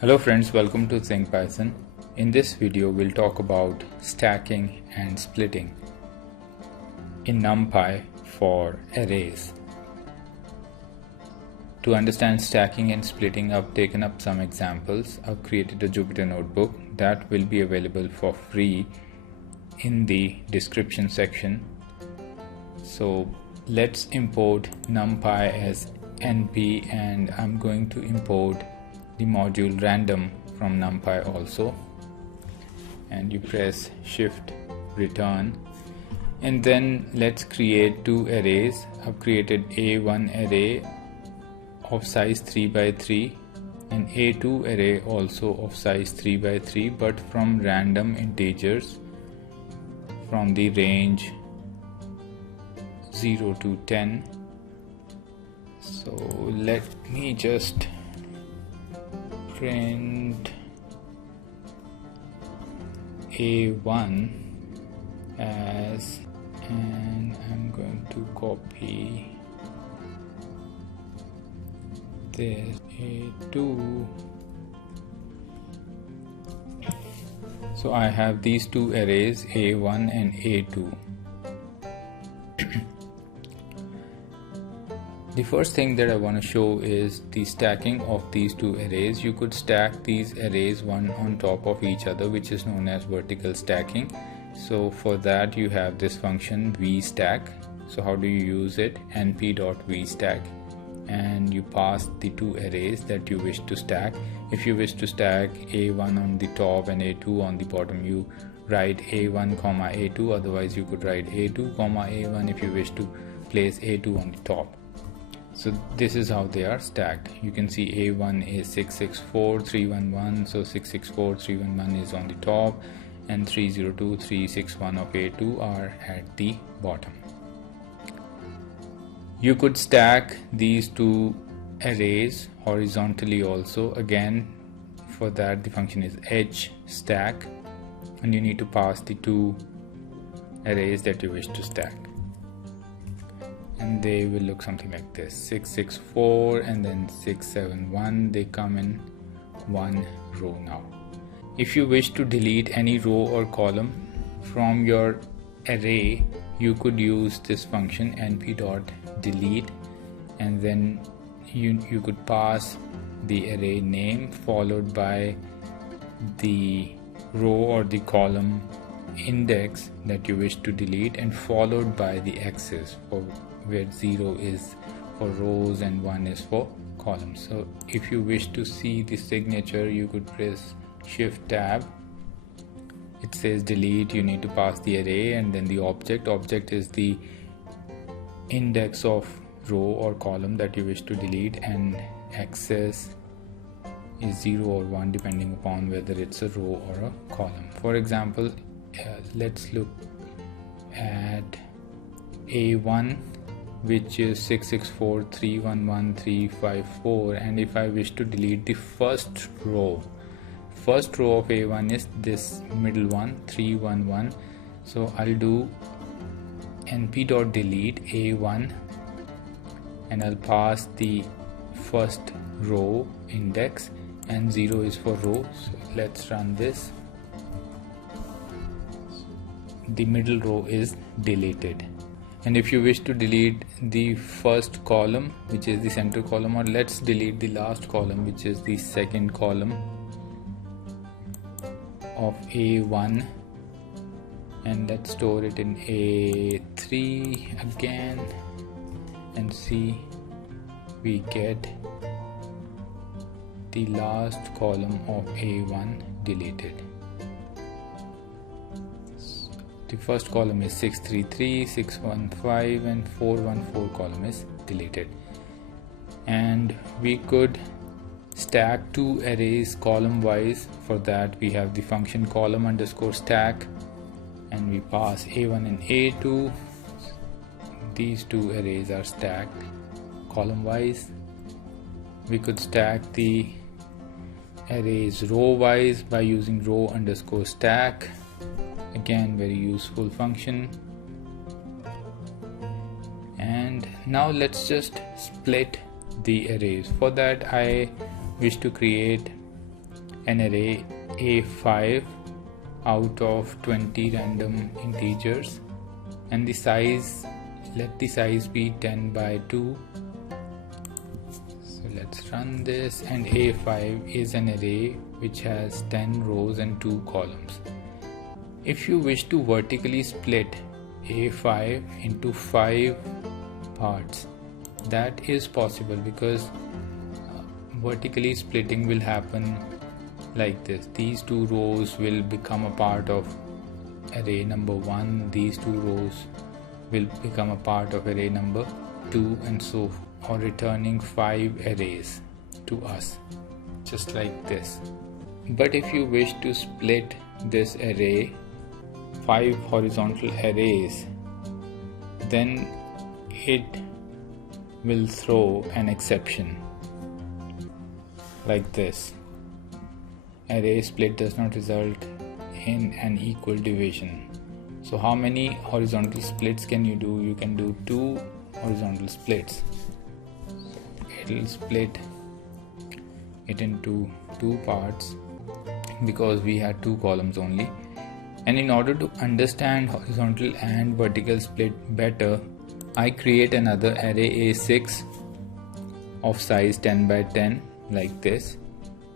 Hello friends, welcome to Think Python. In this video we'll talk about stacking and splitting in Numpy for arrays. To understand stacking and splitting, I've taken up some examples. I've created a Jupyter notebook that will be available for free in the description section. So let's import Numpy as NP, and I'm going to import the module random from Numpy also, and you press shift return, and then let's create two arrays. I've created A1 array of size 3 by 3 and A2 array also of size 3 by 3, but from random integers from the range 0 to 10. So let me just print A1 as, and I'm going to copy this A2. So I have these two arrays, A1 and A2. The first thing that I want to show is the stacking of these two arrays. You could stack these arrays one on top of each other, which is known as vertical stacking. So for that you have this function vstack. So how do you use it? np.vstack, and you pass the two arrays that you wish to stack. If you wish to stack A1 on the top and A2 on the bottom, you write A1 comma A2. Otherwise you could write A2 comma A1 if you wish to place A2 on the top. So this is how they are stacked. You can see A1 is 664311, so 664311 is on the top, and 302361 of A2 are at the bottom. You could stack these two arrays horizontally also. Again, for that the function is edge stack, and you need to pass the two arrays that you wish to stack, and they will look something like this: 664 and then 671. They come in one row now. If you wish to delete any row or column from your array, you could use this function np.delete, and then you could pass the array name followed by the row or the column index that you wish to delete, and followed by the axis, for where 0 is for rows and 1 is for columns. So if you wish to see the signature, you could press shift tab. It says delete. You need to pass the array and then the object is the index of row or column that you wish to delete, and axis is 0 or 1 depending upon whether it's a row or a column. For example, let's look at A1, which is 664311354, and if I wish to delete the first row of A1 is this middle one, 311. So I'll do np.delete A1, and I'll pass the first row index, and 0 is for row. So let's run this. The middle row is deleted. And if you wish to delete the first column, which is the center column, or let's delete the last column, which is the second column of A1, and let's store it in A3 again, and see, we get the last column of A1 deleted. The first column is 633, 615 and 414 column is deleted. And we could stack two arrays column wise. For that we have the function column underscore stack, and we pass A1 and A2. These two arrays are stacked column wise. We could stack the arrays row wise by using row underscore stack. Again, very useful function. And now let's just split the arrays. For that I wish to create an array A5 out of 20 random integers, and the size, let the size be 10 by 2. So let's run this, and A5 is an array which has 10 rows and 2 columns. If you wish to vertically split A5 into 5 parts, that is possible, because vertically splitting will happen like this. These 2 rows will become a part of array number 1, these 2 rows will become a part of array number 2, and so on, returning 5 arrays to us, just like this. But if you wish to split this array 5 horizontal arrays, then it will throw an exception like this. Array split does not result in an equal division. So how many horizontal splits can you do? You can do 2 horizontal splits. It will split it into 2 parts because we had 2 columns only. And in order to understand horizontal and vertical split better, I create another array A6 of size 10 by 10 like this.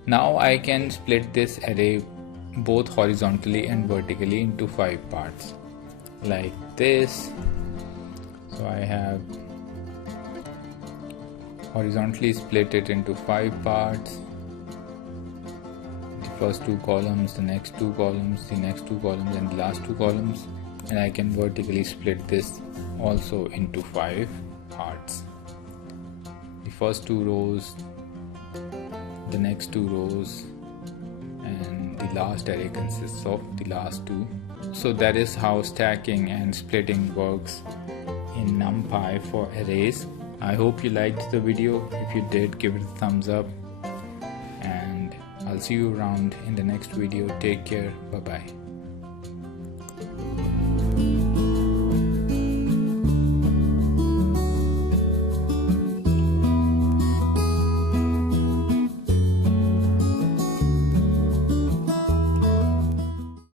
Now I can split this array both horizontally and vertically into 5 parts like this. So I have horizontally split it into 5 parts. The first 2 columns, the next 2 columns, the next 2 columns, and the last 2 columns. And I can vertically split this also into 5 parts. The first 2 rows, the next 2 rows, and the last array consists of the last 2. So that is how stacking and splitting works in Numpy for arrays. I hope you liked the video. If you did, give it a thumbs up, and I'll see you around in the next video. Take care. Bye bye.